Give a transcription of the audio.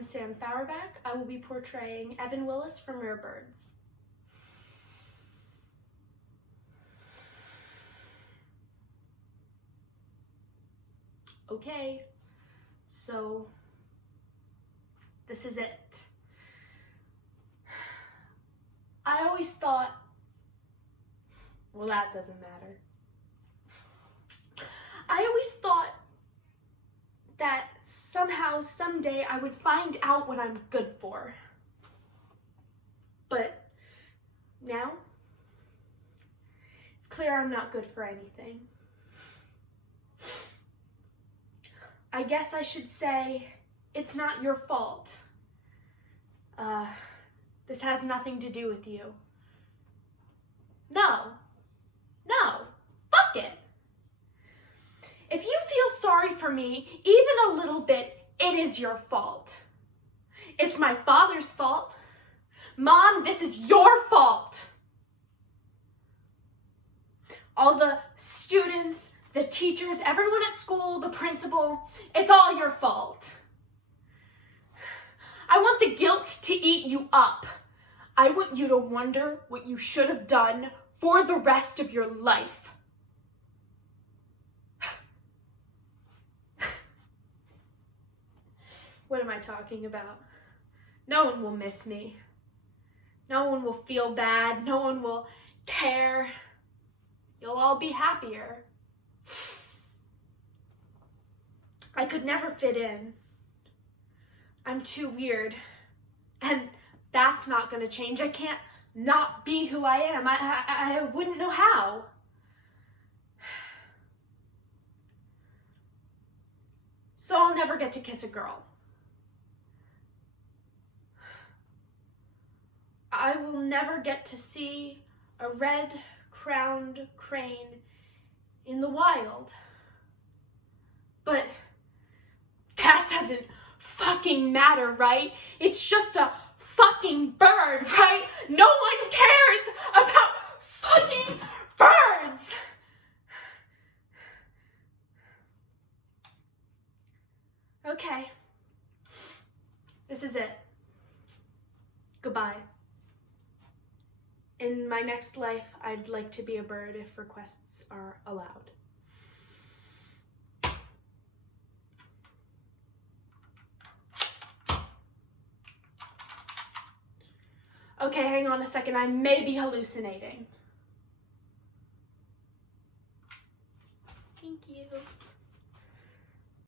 am Sam Fauerback. I will be portraying Evan Willis from Rare Birds. Okay, so this is it. I always thought, well, that doesn't matter. I always thought that somehow, someday, I would find out what I'm good for. But now, it's clear I'm not good for anything. I guess I should say, it's not your fault. This has nothing to do with you. No, fuck it. If you feel sorry for me, even a little bit, it is your fault. It's my father's fault. Mom, this is your fault. All the students, the teachers, everyone at school, the principal, it's all your fault. I want the guilt to eat you up. I want you to wonder what you should have done for the rest of your life. What am I talking about? No one will miss me. No one will feel bad. No one will care. You'll all be happier. I could never fit in. I'm too weird. And that's not going to change. I can't not be who I am. I wouldn't know how. So I'll never get to kiss a girl. I will never get to see a red-crowned crane in the wild. But that doesn't fucking matter, right? It's just a fucking bird, right? No one cares about fucking birds! Okay. This is it. Goodbye. In my next life, I'd like to be a bird if requests are allowed. Okay, hang on a second, I may be hallucinating. Thank you.